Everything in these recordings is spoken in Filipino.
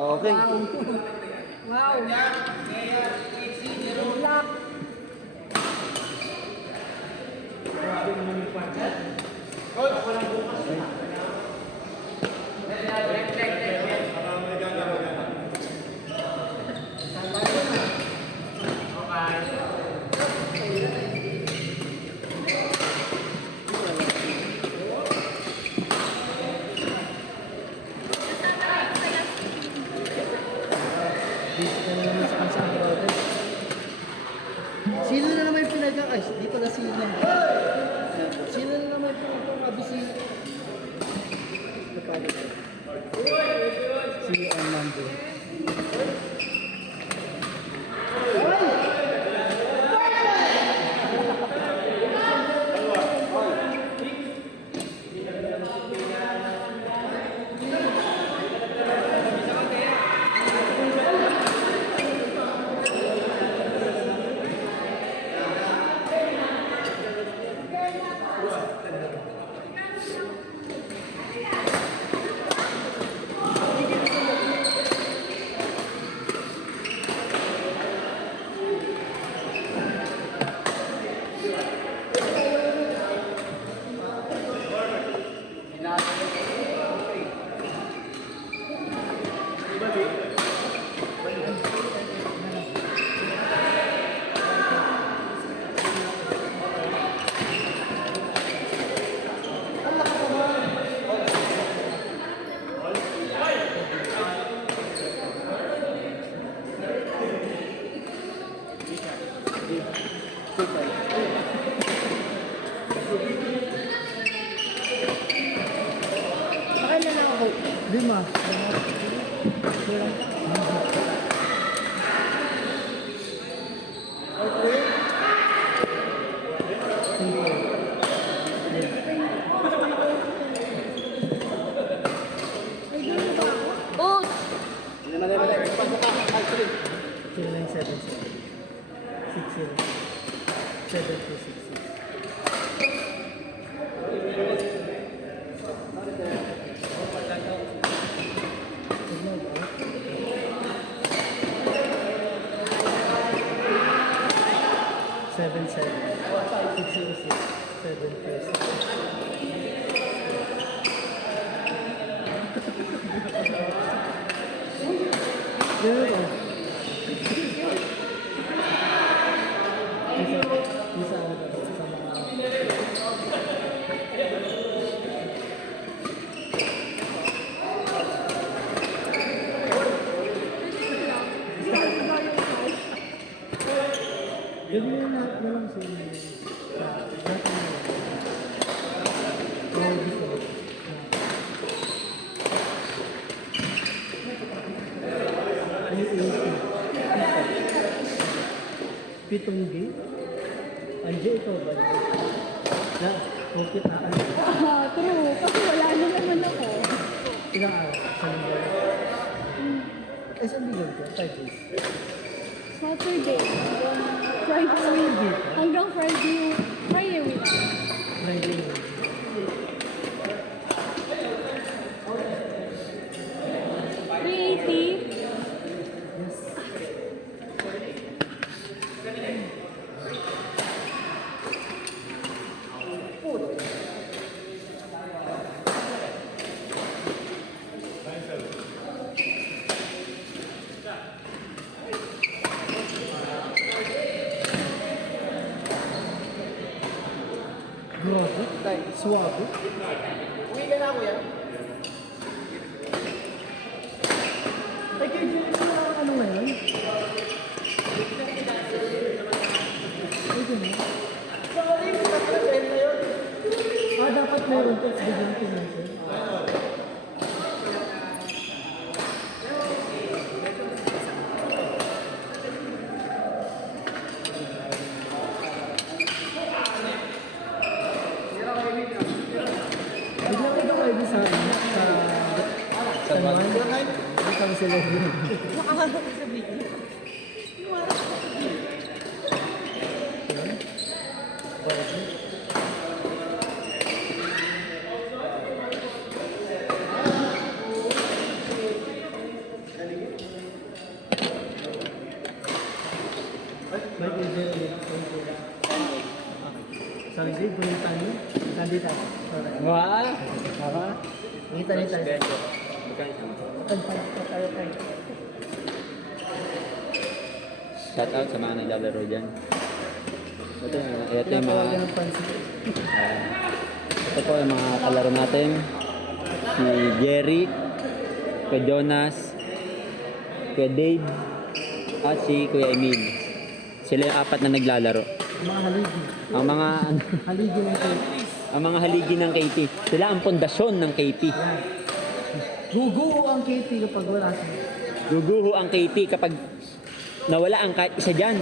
Okay. Wow. Lock. Busy ka na naman sa kansang brother. Sino na naman yung pinag-a-ay? Di pala sino. Sino na naman yung pinag-a-abisino? Si Armando. Nakailan na ako? 5. Boss! Sino lang 7-7? 6-0. 7-2-6-6. Seven, 6-0-6. 7-4-6. Ganun o. Isa ano ba? Isa mga... Gawin na lahat na lang sa inyo. Pitong game? Andiyo ito ba? Na, okay na. True. Kasi wala na naman ako. Ilang araw? Sa linggo? Eh, saan linggo ko? 5 days. Saturday. Friday. Hanggang Friday. Friday week. Friday. 380. Yes. Grabe. Suwabe. Uwi ka na, kuya. Ay, kayo dyan ito na ano ngayon? Ay, dyan Sorry, nakatrain na yun. dapat meron to. Bigyan ko lang sir. Bigyan ko ba kayo sa San Juan? Hindi kami sila yun. Makakala ko sa video. Sunday, bulitan niyo. Sunday tayo. Wah. Tama? Kita niyo tayo. Tayo. Shout out sa mga naglalaro dyan. Ito yung mga, ng pansin. ito po yung mga kalaro natin. Si Jerry, Kuya Jonas, Kuya Dave, at si Kuya Emil. Sila yung apat na naglalaro. Mga haligi. Ang mga Haligi ng tayo. ang mga haligi ng KP. Sila ang pundasyon ng KP. Guguho ang KP kapag wala siya. Guguho ang KP kapag nawala ang kahit isa dyan.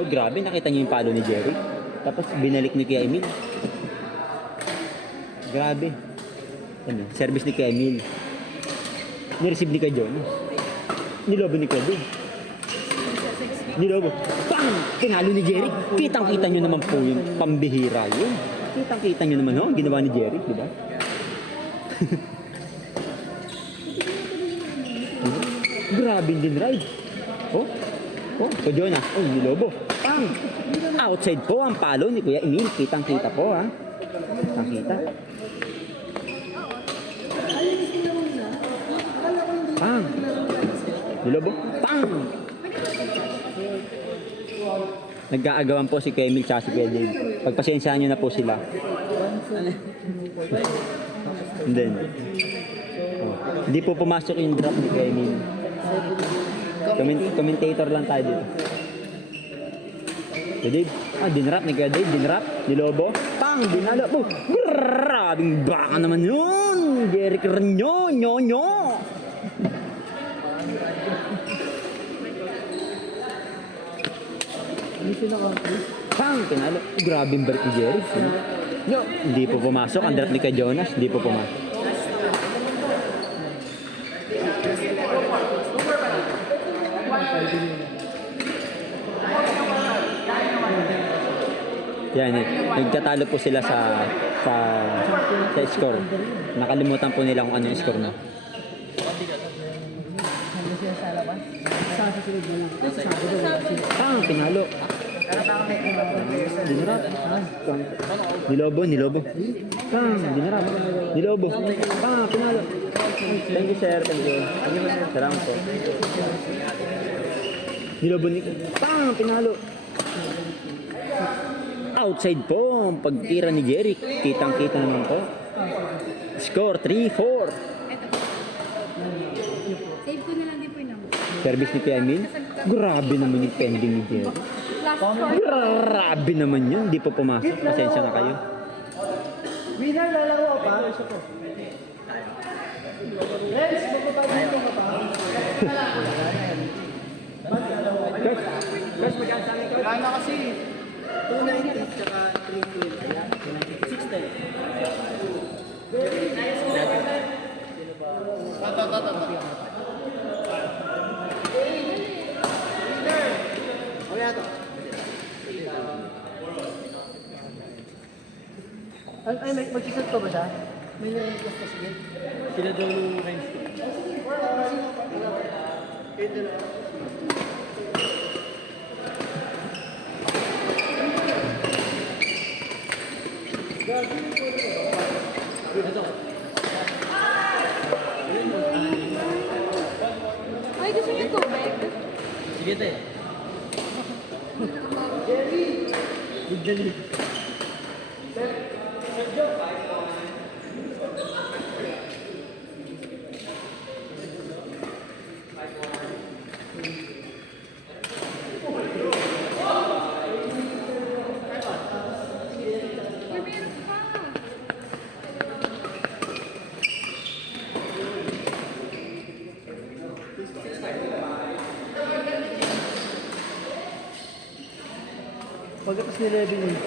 Oh, grabe. Nakita niyo yung palo ni Jerry. Tapos binalik ni Kuya Emil. Grabe. Ano? Service ni Kuya Emil. Nireceive ni Kuya Jonas. Nilobo ni Kuya Dave. Nilobo. Bang! Tinalo ni Jerry. Kitang-kita nyo naman po yung pambihira yun. Kitang-kita nyo naman, oh, ang ginawa ni Jerry, di ba? Grabe din ride. Oh, Kuya Jonas. Oh, nilobo. Bang! Outside po ang palo ni Kuya Emil. Kitang-kita po, ha? Kitang-kita. Bang! Nilobo. Bang! Nag-aagawan po si Kuya Emil tsaka si Kuya Dave. Pagpasensyahan nyo na po sila. And then, hindi po pumasok yung drop ni Kuya Emil. Commentator lang tayo dito. Kuya Dave. Dinrap ni Kuya Dave. Dinrap. Nilobo. Pang! Dinalo. Oh, grabing baka naman yun! Jerry Carnyo! Nyo! Hindi sila country. Pang! Pinalo. Grabe yung balik ni Jerry. No. Hindi po pumasok. Ang drop ni Kuya Jonas. Hindi po pumasok. Yan eh. Nagtatalo po sila sa score. Nakalimutan po nila kung ano yung score na. Hindi sila sa labas. Sa sila lang. Pang! Pinalo. Dinarap. Nilobo. Pang! Dinarap. Nilobo. Pang! Pinalo. Thank you, sir. Thank you. Salamat po. Nilobo ni... Pang! Pinalo. Outside po ang pagtira ni Jerry. Kitang-kita naman po. Score 3-4. Save ko na lang din po yung number. Service ni Kuya Emil. Grabe naman yung pending ni Jerry. Last four. Grabe naman yun. Hindi po pumasok. Pasensya na kayo. Winner, lalaro pa. Isa po. Lens, magpapagin ko pa. Gana kasi 290 tsaka 320. Ayan, 610. Ay, mag-isot pa ba siya? May nag-request ka sige? Sila daw yung range ko. Ay, gusto niyo tubig? Sige, te. Bigdali. Uy, meron pa. Pagkatapos ni Levin yung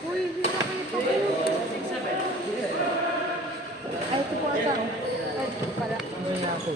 Uy, hindi na kayo pa kayo. Ay, ito po ata. Ay, ito pala. ano niya ako.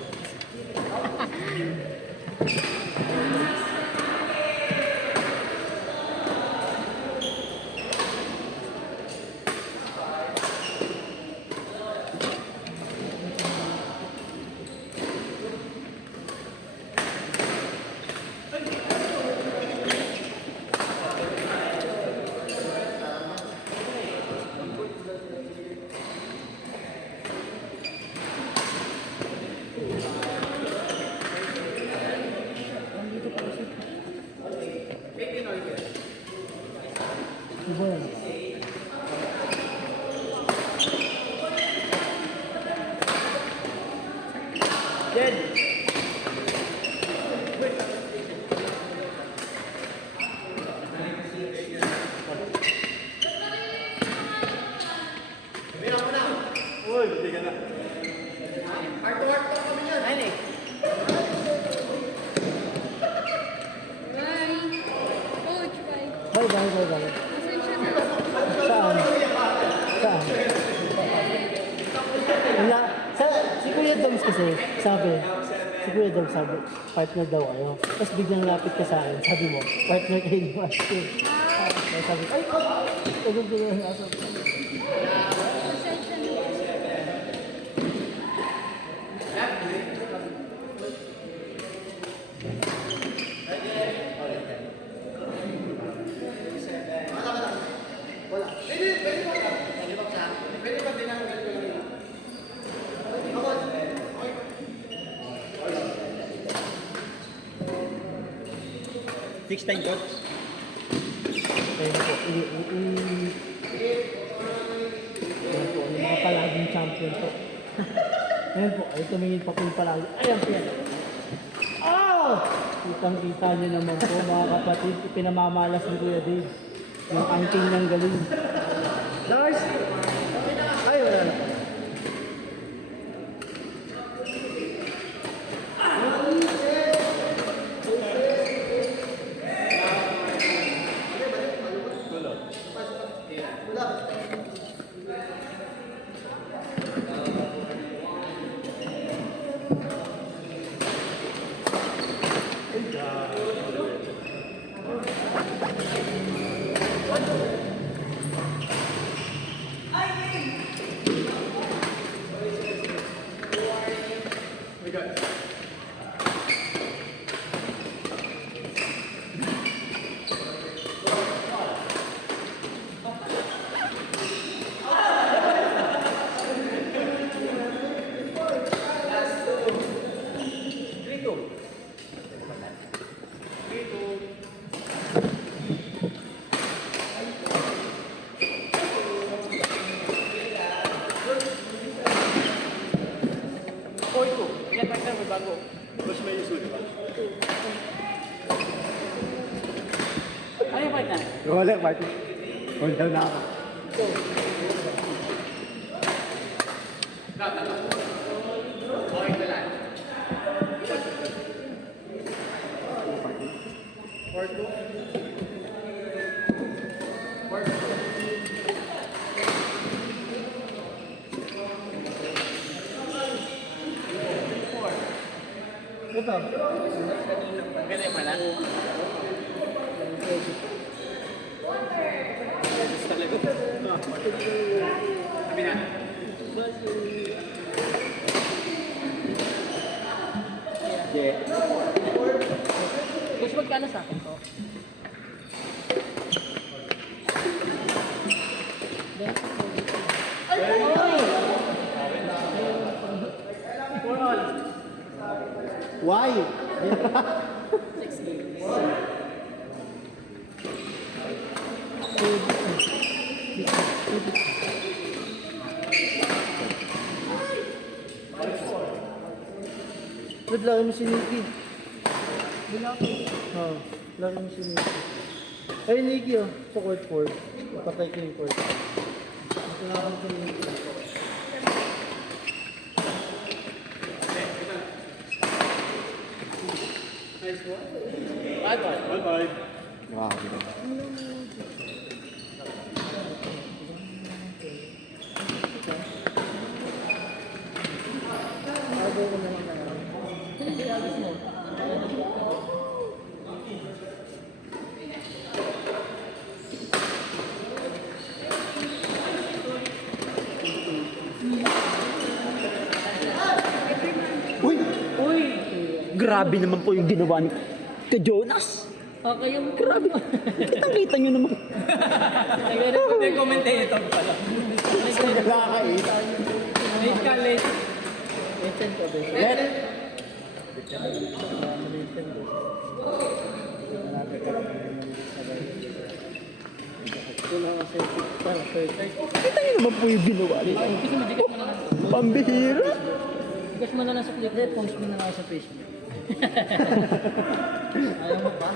Bye. Coach, bye. Bye, bye, bye, bye. Pasensya na. Saan? Saan? Wala. Si Kuya Dogs kasi, si Kuya Dogs sabi, partner daw kayo. Tapos biglang lapit ka sa akin, sabi mo, partner kayo ni Master. Kaya sabi ko, ay, tugod ko na aso. Pasensya na. Six time coach. Kaya po, ayan po, yung mga palaging champion po. Ayan po, ay tumingin pa po yung palagi. Ayan po yan. Ah! Kitang-kita niyo naman po mga kapatid, pinamamalas ni Kuya Dave. Yung angking ng galing. Lars! Ay, wala na. Roller, Martin. Hold down na ako. Ito. Ganyan pala. Sabi na. Yeah. Coach, magkano sa akin to? Why? Good laro mo si Nikki. Oo, laro mo si Nikki. Ay, Nikki oh, sa court 4. Patay ko yung court. Ito na ako si Nikki. Bye-bye. Wow. Bago ko na lang na lang. Hindi, agos mo. Uy! Uy! Grabe naman po yung ginawa ni Ka Jonas. Okay yung Grabe. Kitang-kita nyo naman. May commentator pala. Late ka, late. Listen ko, bes. Let. Listen ko. Ito na kasi, Kita nyo naman po yung ginawa ni Pambihira. mo na lang sa clip. Post mo na lang sa Facebook. Ayaw mo pa?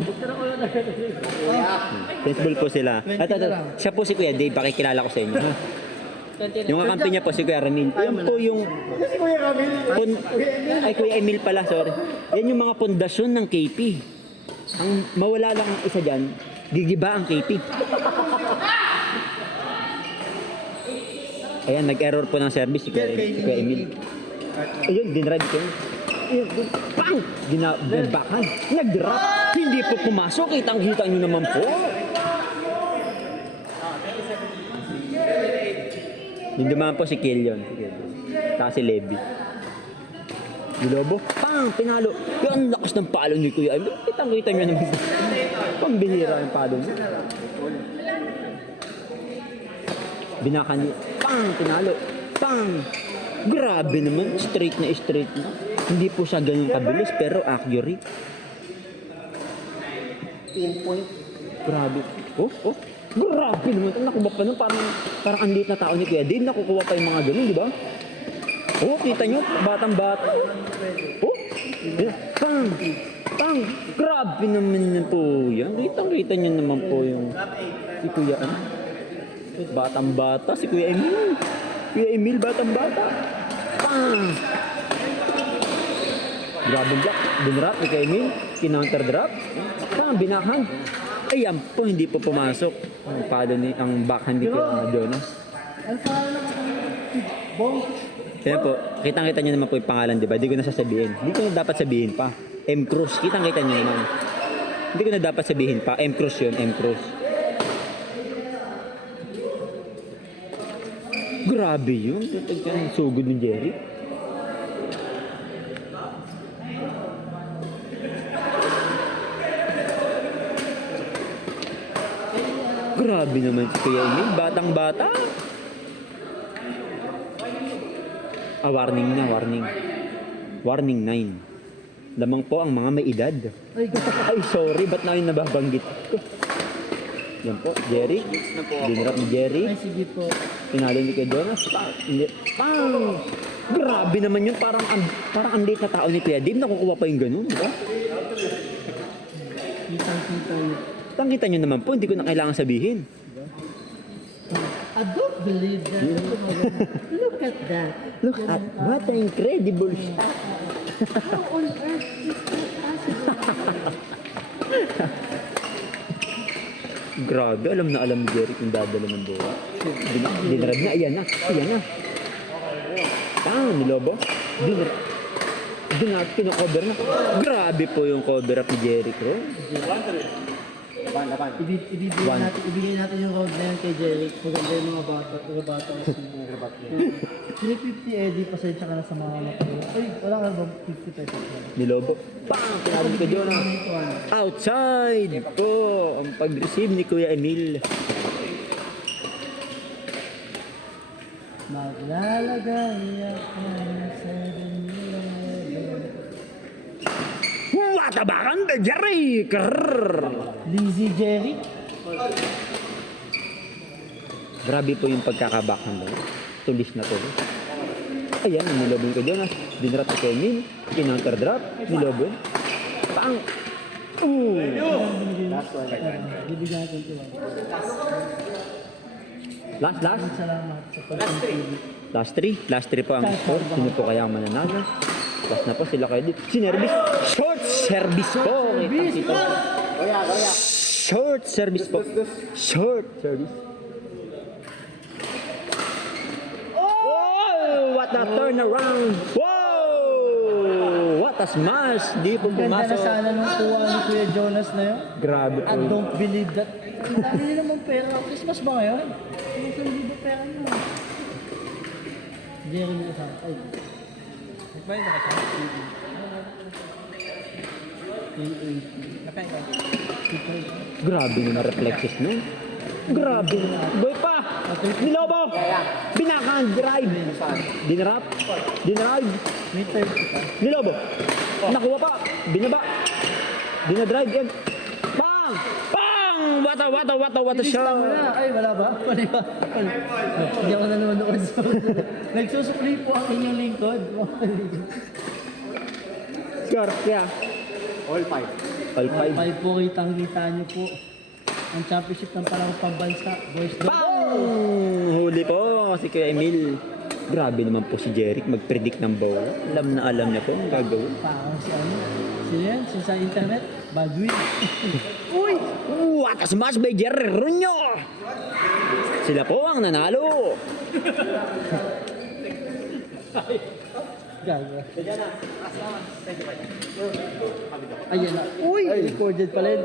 Gusto na ko lang Principal po sila. At siya po si Kuya Dave, pakikilala ko sa inyo. Ha? Yung kakampi niya po si Kuya Ramil. Yan po yung... Ay, Kuya Emil pala, sorry. Yan yung mga pundasyon ng KP. Ang mawala lang ang isa dyan, gigiba ang KP. Ayan, nag-error po ng service si Kuya Emil. Ayun, dinride ko. Ayun, pang! Ginabakan. Nag-drop. Hindi po pumasok. Kitang-kita nyo naman po. Yung dumaan po si Killion. Saka si Levy. Lobo, pang! Pinalo. Yung ang lakas ng palo ni Kuya Emil. Kitang-kita nyo naman. Pambihira yung palo niya. Binakan niya. Pang! Pinalo. Pang! Grabe naman. Straight na. Hindi po siya ganun kabilis pero accurate. Pinpoint. Grabe. Oh. Grabe naman. Ang nakuha pa nun. Parang ang liit na tao ni Kuya Dave. Nakukuha pa yung mga ganun, di ba? Oh, kita nyo. Batang-bata. Oh. Pang! Grabe naman yun po yan. Kitang-kita nyo naman po yung si Kuya ano? Batang-bata. Si Kuya Emil. Kuya Emil, batang-bata. Pang! Grabe block. Dinrap ni Kuya Emil. Kinounter drop. Pang! Binakan. Ayan po, hindi po pumasok. Ang palo ni, ang backhand ni Kuya Jonas. Ano pa lang Bong? Kaya po, kitang-kita nyo naman po yung pangalan, di ba? Hindi ko na sasabihin. Hindi ko na dapat sabihin pa. M. Cruz. Kitang-kita nyo naman. Hindi ko na dapat sabihin pa. M. Cruz yun, M. Cruz. Grabe yun. Ang sugod ni Jerry. Grabe naman si Kuya Emil. Batang-bata. Warning na, warning. Warning 9. Lamang po ang mga may edad. Ay, sorry. Ba't na yung nababanggit ko? Yan po, Jerry. Dinrap ni Jerry. Ay, sige po. Pinalo ni Kuya Jonas. Pang! Grabe naman yun. Parang ang late na tao ni Kuya Dave. Nakukuha pa yung ganun, di ba? Kitang-kita nyo. Tangkita nyo naman po. Hindi ko na kailangan sabihin. I don't believe that. Look at that. Look at what an incredible shot. How on earth is that possible? Grabe, alam na alam ni Jerry kung dadala ng bola. Dinarad na, ayan na. Nilobo. Dinarad, kino-cover na. Grabe po yung cover up ni Jerry Crow. Ibigay natin yung road na yan kay Jerry. Maganda yung mga bata. 350 Eddie, pasensya ka na sa mga matulog. Ay, wala ka ba 50 pesos na? Nilobo. Bang! Pinabot ko Jonah. Outside po ang pag-receive ni Kuya Emil. Maglalagay ako sa Watabakan ba Jerry? Lizzy Jerry? Grabe po yung pagkakabakan mo. Tulis na tulis. Ayan, nilobin ko Jonas. Dinrap ni Kuya Emil. Kinounter drop. Nilobin. Pang! Bibigyan natin ito. Last. Salamat sa pag-contribute. Last 3 po ang score. Sino po kaya ang mananalo? Last na po sila kayo dito. Sinervice. Short service po. Short service po. Short service. Oh! What a turnaround! Wow! What a smash! Di po Ganda na pumasok. sana nung kuha ni Kuya Jonas na yun. Grabe po. I don't believe that. Ang dami nila naman pera. Christmas ba ngayon? Ano libo pera nyo? Jerry na kasama. Ay. Nagbayad na ka siya? Grabe na reflexes no? Grabe na. Boy pa! Nilobo! Binakan! Drive! Dinrap! May 30 pa. Nilobo! Nakuha pa! Binaba! Dinadrive yan! Pang! what a shot. Ay, wala ba? Wala ba? Hindi ako nanonood. Nagsusupli po ang inyong lingkod. Score, yeah. All 5. All five. 5 po, kitang-kita niyo po. Ang championship ng parang pambansa. Boys do. Bang! Huli po si Kuya Emil. Grabe naman po si Jeric mag-predict ng bola. Alam niya po ang gagawin. Parang si ano. Sino yan? Si sa internet? Badwin. Uy! What a smash by Jerry Runyo! Sila po ang nanalo. Gago. Ayan na. Uy! Recorded pala yun.